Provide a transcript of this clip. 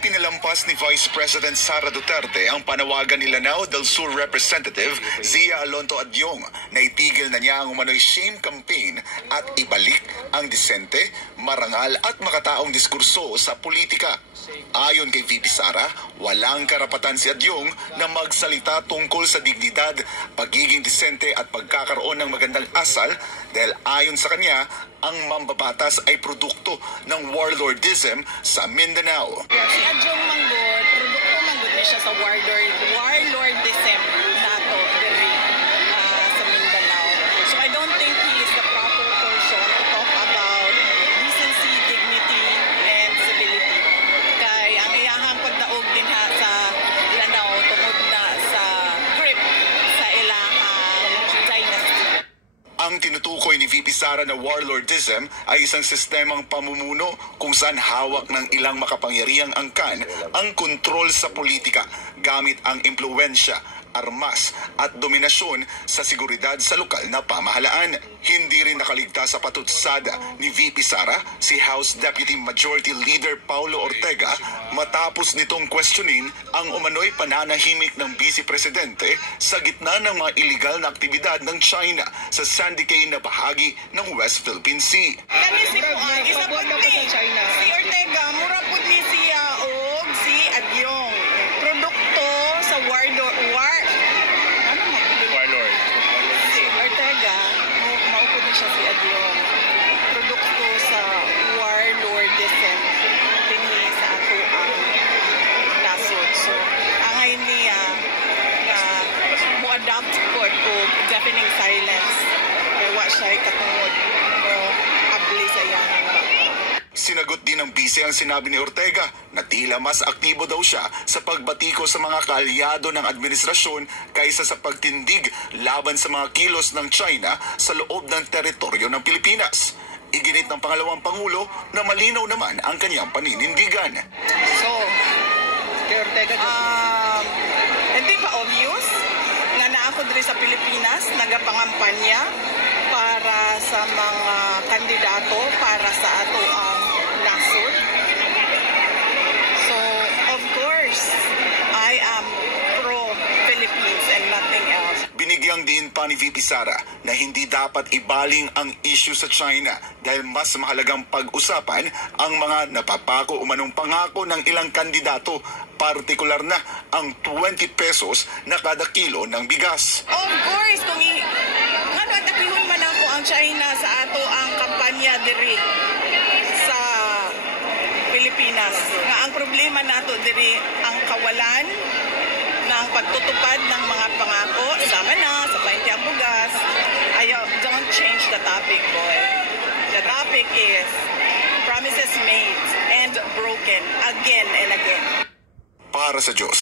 Ipinalampas ni Vice President Sara Duterte ang panawagan ni Lanao del Sur Representative Zia Alonto Adyong na itigil na niya ang umano'y shame campaign at ibalik ang disente, marangal at makataong diskurso sa politika. Ayon kay VP Sara, walang karapatan si Adyong na magsalita tungkol sa dignidad, pagiging disente at pagkakaroon ng magandang asal dahil ayon sa kanya, ang mambabatas ay produkto ng warlordism sa Mindanao. Si Adyong Manggod, produkto manggod na siya sa warlordism nato diri sa Mindanao. So I don't think he is the proper person to talk about decency, dignity, and civility. Kay ang iyahang pagdaog din ha sa Lanao tungod na sa grip sa ilahang dynasty. Ang tinutukoy ni VP Sara na warlordism ay isang sistemang pamumuno kung saan hawak ng ilang makapangyarihang angkan ang kontrol sa politika gamit ang impluwensya, armas at dominasyon sa seguridad sa lokal na pamahalaan. Hindi rin nakaligtas sa patutsada ni VP Sara si House Deputy Majority Leader Paulo Ortega matapos nitong questionin ang umano'y pananahimik ng Vice Presidente sa gitna ng mga iligal na aktibidad ng China sa Sandy Cay na bahagi ng West Philippine Sea. Kani si Puan, isa po ni si Ortega, mura po ni siya og si Adyong. Produkto sa warlord. Si Ortega, maupod na siya si Adyong. Produkto sa warlordism dinhi sa ato ang nasod. So, angay niya na mo-adapt po deafening silence. Kaya wa siya katungod mo abli sa iyang baka. Sinagot din ng bise ang sinabi ni Ortega na tila mas aktibo daw siya sa pagbatiko sa mga kaalyado ng administrasyon kaysa sa pagtindig laban sa mga kilos ng China sa loob ng teritoryo ng Pilipinas. Iginit ng pangalawang Pangulo na malinaw naman ang kanyang paninindigan. So, kay Ortega, hindi ba obvious nga na ako diri sa Pilipinas nagapangampanya para sa mga kandidato para sa ato ang nasod? So, of course, I am pro-Philippines and nothing else. Binigyang din pa ni VP Sara na hindi dapat ibaling ang issue sa China dahil mas mahalagang pag-usapan ang mga napapako umanong pangako ng ilang kandidato, partikular na ang 20 pesos na kada kilo ng bigas. Of course, kung ano atapihon man ako ang China sa ato ang kampanya diri sa Pilipinas. Nga ang problema nato diri ang kawalan ng pagtutupad ng mga pangako, sama na sa 20 ang bugas. Ayaw, don't change the topic, boy. The topic is promises made and broken again and again. Para sa Diyos.